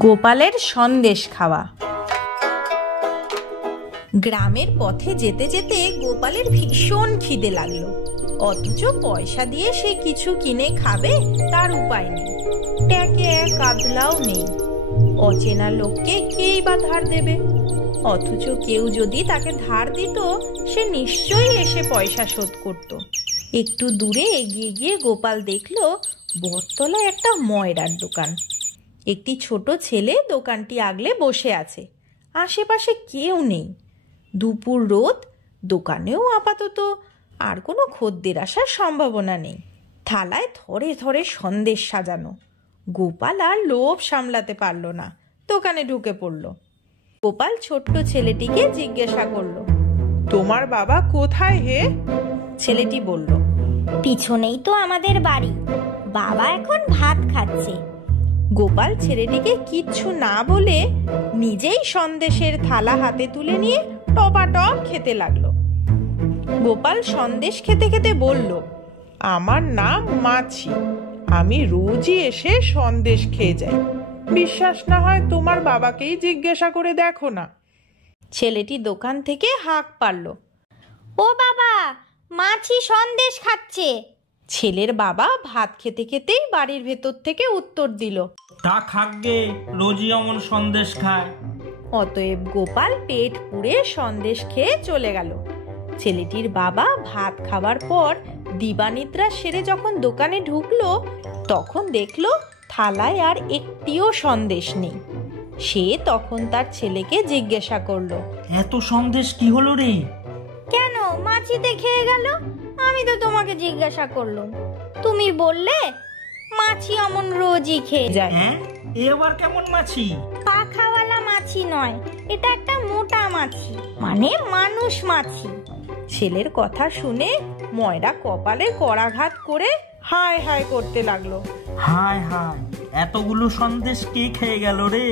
গোপালের সন্দেশ খাওয়া। গ্রামের পথে যেতে যেতে গোপালের ভীষণ খিদে লাগলো, অথচ পয়সা দিয়ে সে কিছু কিনে খাবে তার উপায় নেই। ট্যাকে এক আধলাও নেই। অচেনা লোককে কেই বা ধার দেবে? অথচ কেউ যদি তাকে ধার দিত সে নিশ্চয়ই এসে পয়সা শোধ করত। একটু দূরে এগিয়ে গিয়ে গোপাল দেখলো বটতলায় একটা ময়রার দোকান। একটি ছোট ছেলে দোকানটি আগলে বসে আছে। আশেপাশে কেউ নেই। দুপুর রোদ, দোকানেও আপাতত আর কোনো খদ্দের আসার সম্ভাবনা নেই। থালায় থরে থরে সন্দেশ সাজানো। গোপাল আর লোভ সামলাতে পারল না, দোকানে ঢুকে পড়ল। গোপাল ছোট্ট ছেলেটিকে জিজ্ঞাসা করলো, তোমার বাবা কোথায় হে? ছেলেটি বলল, পিছনেই তো আমাদের বাড়ি, বাবা এখন ভাত খাচ্ছে। গোপাল ছেলেটিকে কিচ্ছু না বলে নিজেই সন্দেশের থালা হাতে তুলে নিয়ে টপাটপ খেতে লাগলো। গোপাল সন্দেশ খেতে খেতে বলল, আমার নাম মাছি, আমি রোজই এসে সন্দেশ খেয়ে যাই। বিশ্বাস না হয় তোমার বাবাকেই জিজ্ঞাসা করে দেখো না। ছেলেটি দোকান থেকে হাঁক পারল, ও বাবা, মাছি সন্দেশ খাচ্ছে। ছেলের বাবা ভাত খেতে খেতেই বাড়ির ভেতর থেকে উত্তর দিল, তা খাগে, রোজই অমন সন্দেশ খায়। অতএব গোপাল পেট পুড়ে সন্দেশ খেয়ে চলে গেল। ছেলেটির বাবা ভাত খাবার পর দিবানিদ্রা সেরে যখন দোকানে ঢুকলো, তখন দেখলো থালায় আর একটিও সন্দেশ নেই। সে তখন তার ছেলেকে জিজ্ঞাসা করলো, এত সন্দেশ কি হলো রে? কেন, মাছিতে খেয়ে গেল? আমি তো তোমাকে জিজ্ঞাসা করলাম, তুমি বললে মাছি অমন রোজই খেয়ে যায়। হ্যাঁ, এ আবার কেমন মাছি? পাখাওয়ালা মাছি নয়, এটা একটা মোটা মাছি, মানে মানুষ মাছি। ছেলের কথা শুনে ময়রা কপালে করাঘাত করে হায় হায় করতে লাগলো। হায় হায়, এতগুলো সন্দেশ কে খেয়ে গেল রে?